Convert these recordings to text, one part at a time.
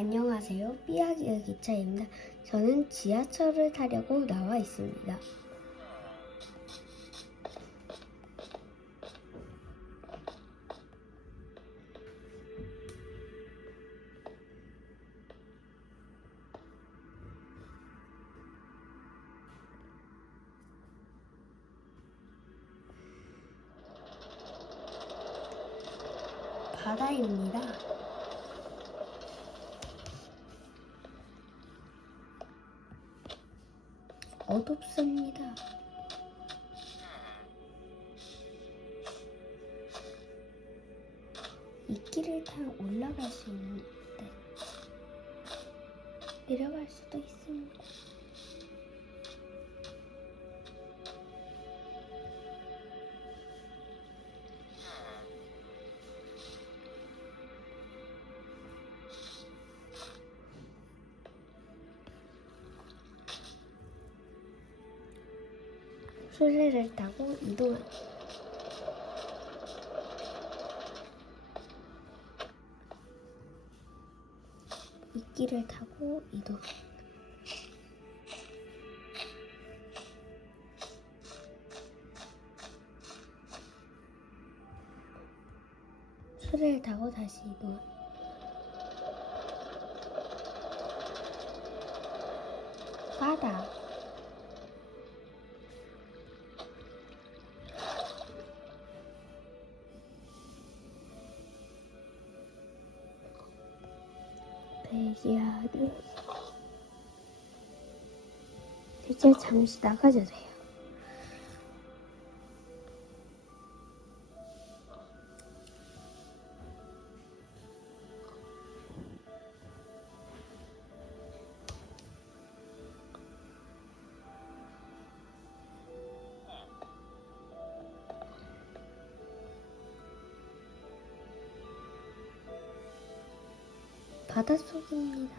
안녕하세요. 삐약이의 기차입니다. 저는 지하철을 타려고 나와 있습니다. 바다입니다. 어둡습니다. 이 길을 타 올라갈 수 있는데 내려갈 수도 있습니다. 술래를 타고 이동합니다. 이 길을 타고 이동합니다. 술래를 타고 다시 이동합니다. 바다. 배기야를 이제 잠시 나가야 돼요. 바닷속입니다.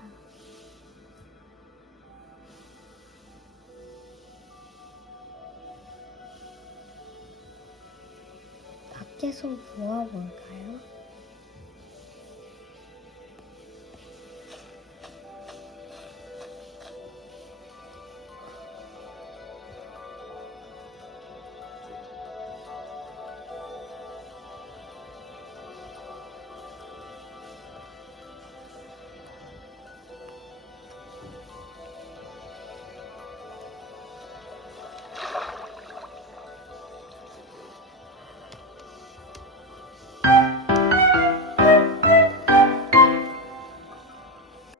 밖에서 모아볼까요?